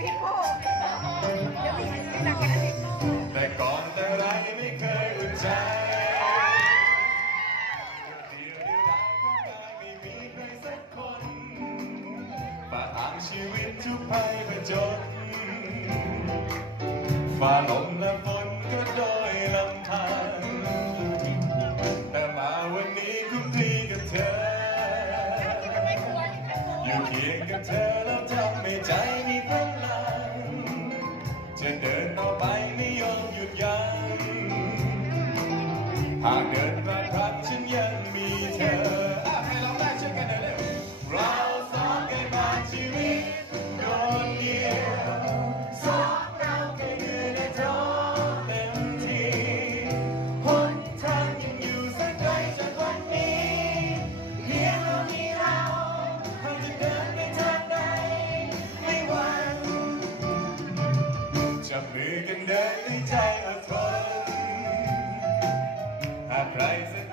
Sino? Dami, dami na ากเดินปรทัดฉันยังมีเธออะใรร้ได้ช่วกันหน่ยเร็วเราสองกันมาชีวิตโดนเดียวสองเราก็คือได้ทอเต็ทีหนทางยังอยู่สักไกจากวันนี้เพียงเรามีเราเราเดินไปทางใดไม่หวั่นจับมือกันเดินด้วยใจอดทน right?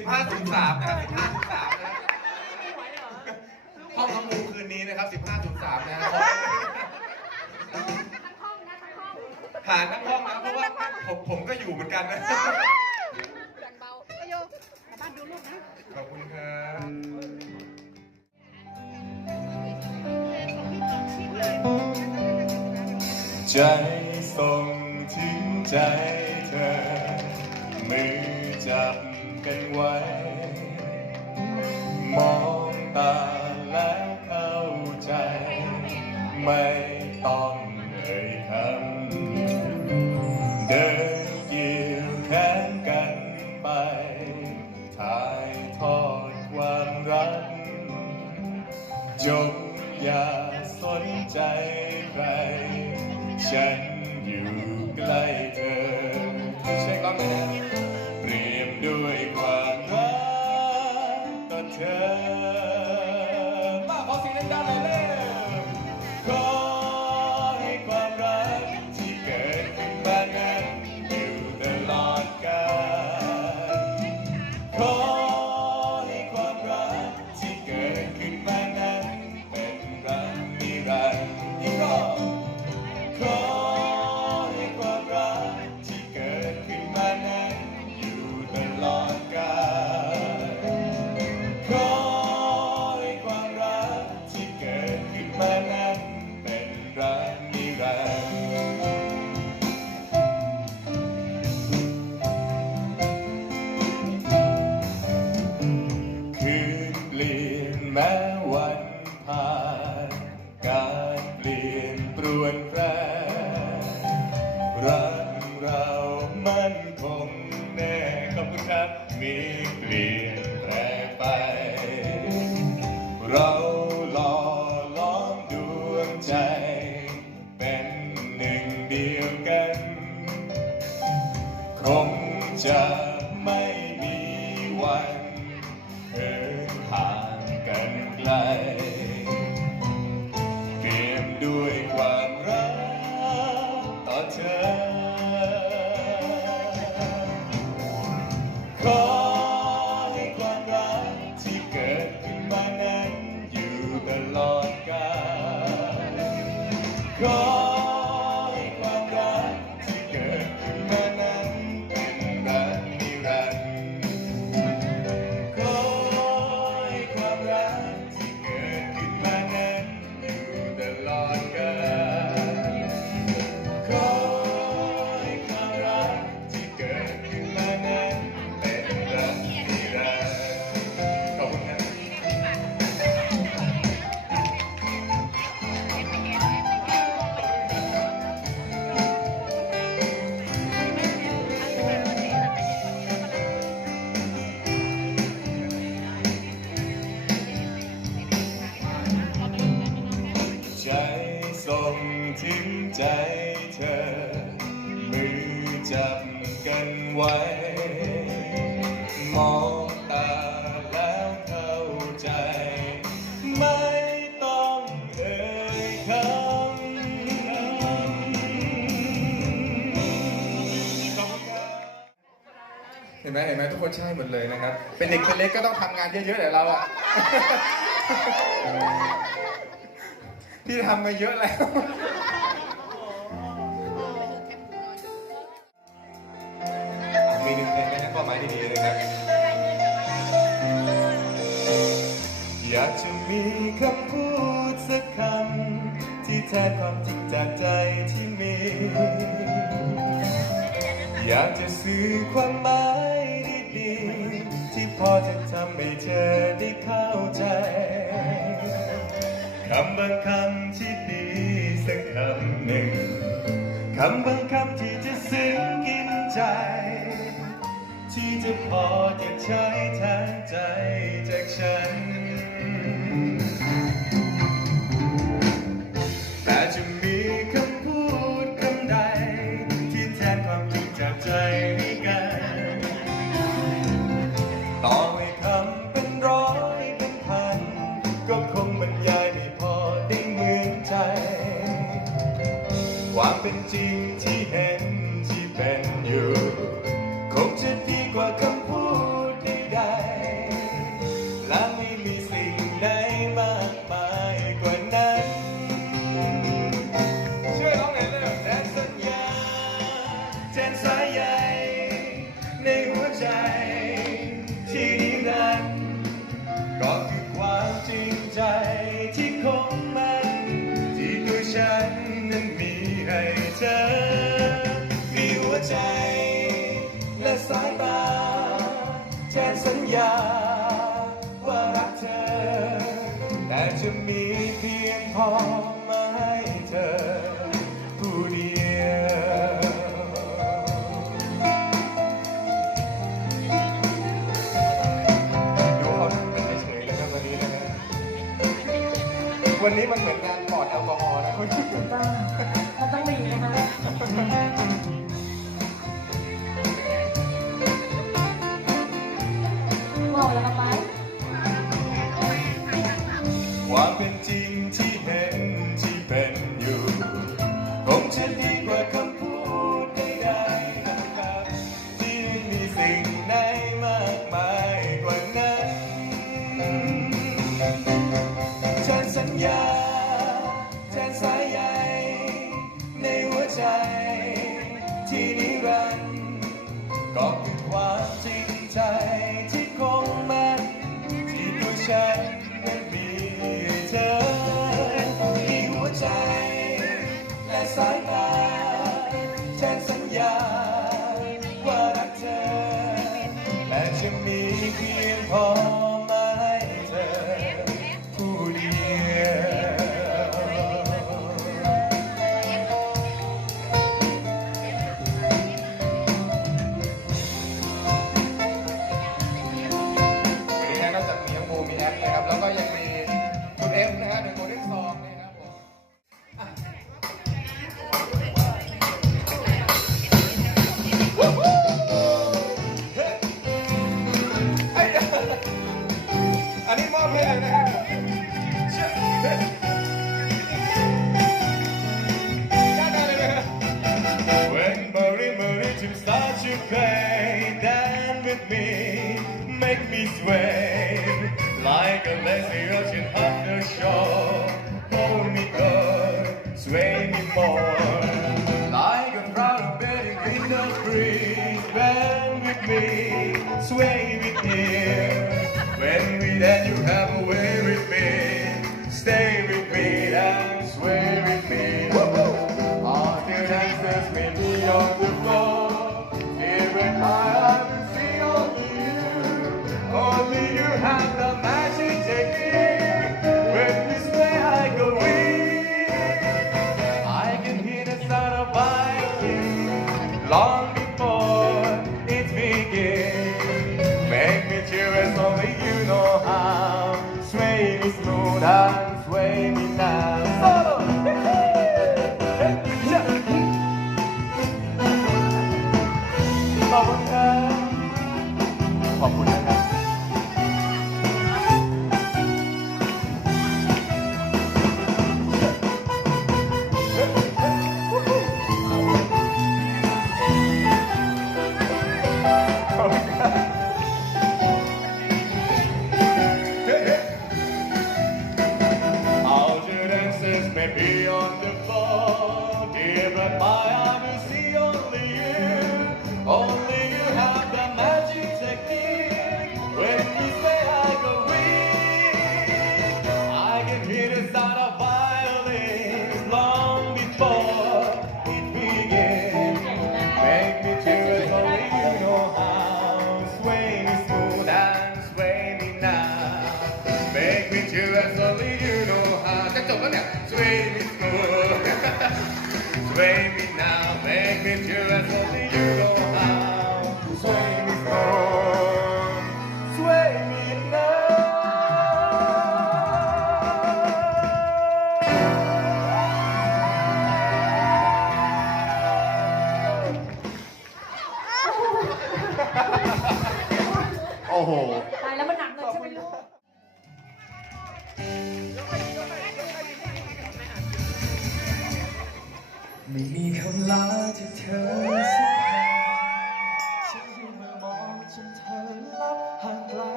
สิบห้าถึงสามนะสิบห้าถึงสามนะห้องทำมูคืนนี้นะครับสิบห้าถึงสามนะห้องหาทั้งห้องนะเพราะว่าผมผมก็อยู่เหมือนกันนะนะขอบคุณครับใจส่งถึงใจเธอมือจับ กันไว้ มองตาแล้วเข้าใจไม่ ใจเธอ มือจับกันไว้ มองตาแล้วเข้าใจ ไม่ต้องเอ่ยคำเห็นไหมเห็นไหมทุกคนใช่หมดเลยนะครับ เป็นเด็กคนเล็กก็ต้องทำงานเยอะๆแต่เราอะพี่ทำมาเยอะแล้วำที่ความจริงจากใจที่มี อยากจะสื่อความหมายดีๆที่พอจะทำให้เธอได้เข้าใจคำบางคำที่ดีสักคำหนึ่งคำบางคำที่จะซึ้งกินใจ ที่จะพอจะใช้แทนใจจากฉัน ก็คงบรรยายไม่พอได้เหมือนใจความเป็นจริง ที่คงมันที่ตัวฉันนั้นมีให้เธอ มีหัวใจ และสายตาแทนสัญญา ว่ารักเธอ แต่จะมีเพียงพอ วันนี้มันเหมือนงานปลอดแอลกอฮอล์นะคุณถูกต้องมันต้องมีนะคะบอกแล้วกันไมความเป็น sway with him. When we then you have a way with me, stay with me and sway with me. All the dancers may be on the floor.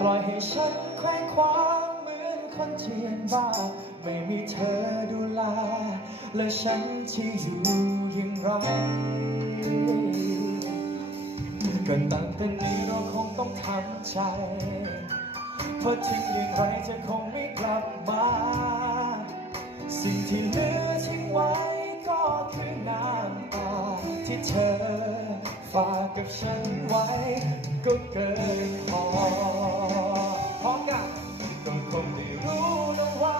ปล่อยให้ฉันแขว้คว้างเหมือนคนเทียนบ้า ไม่มีเธอดูแล และฉันที่อยู่ยังไรกันตั้งแต่นี้เราคงต้องทำใจ เพราะทิ้งยังไรจะคงไม่กลับมา สิ่งที่เหลือทิ้งไว้ก็คือน้ำตาที่เธอากกับฉันไว้ ก็เกินพอพร้อมกันก็คงได้รู้นะว่า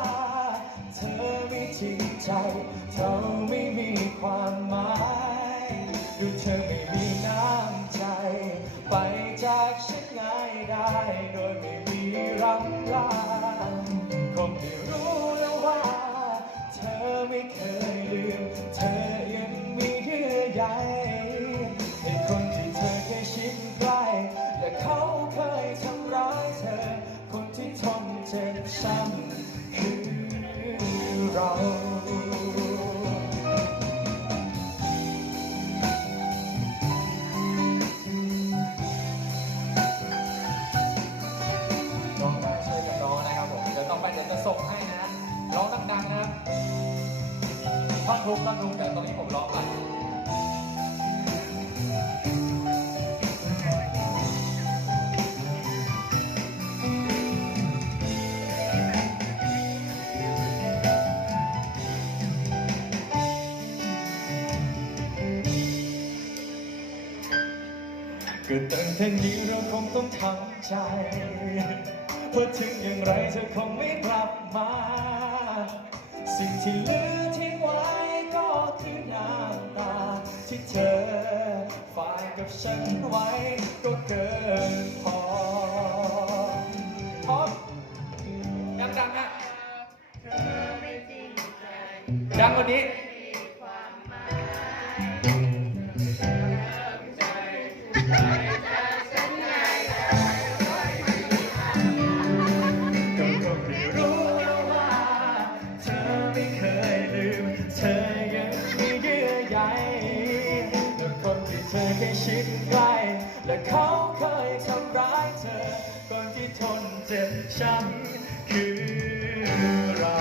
เธอมีจริงใจเท่า ก็ตั้งแต่นี้เราคงต้องทำใจเพราะถึงอย่างไรเธอคงไม่กลับมา สิ่งที่เหลือทิ้งไว้ก็คือน้ำตาที่เธอฝากกับฉันไว้ก็เกินพอพอดังๆนะดังกว่านี้ ที่ทนเจ็บช้ำคือเรา